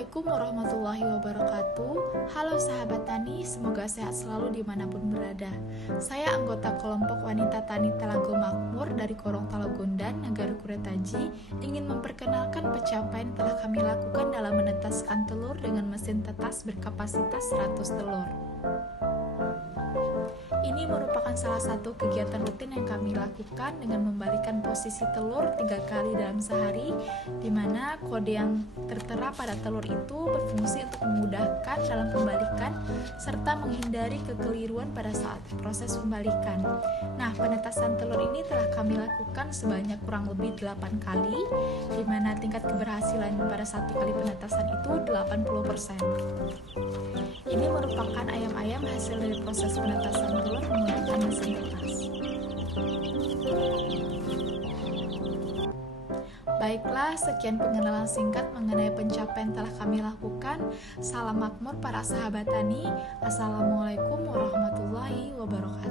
Assalamualaikum warahmatullahi wabarakatuh. Halo sahabat tani, semoga sehat selalu dimanapun berada. Saya anggota kelompok wanita tani Telago Makmur dari Korong Talogondan, Negara Kuretaji, ingin memperkenalkan pencapaian yang telah kami lakukan dalam menetaskan telur dengan mesin tetas berkapasitas 100 telur. Ini merupakan salah satu kegiatan rutin yang kami lakukan dengan membalikan posisi telur 3 kali dalam sehari, di mana kode yang tertera pada telur itu berfungsi untuk memudahkan dalam pembalikan serta menghindari kekeliruan pada saat proses pembalikan. Nah, penetasan telur ini telah kami lakukan sebanyak kurang lebih 8 kali, di mana tingkat keberhasilan pada satu kali penetasan itu 80%. Ini merupakan ayam-ayam hasil dari proses penetasan telur menggunakan mesin tetas. Baiklah, sekian pengenalan singkat mengenai pencapaian telah kami lakukan. Salam makmur para sahabat tani. Assalamualaikum warahmatullahi wabarakatuh.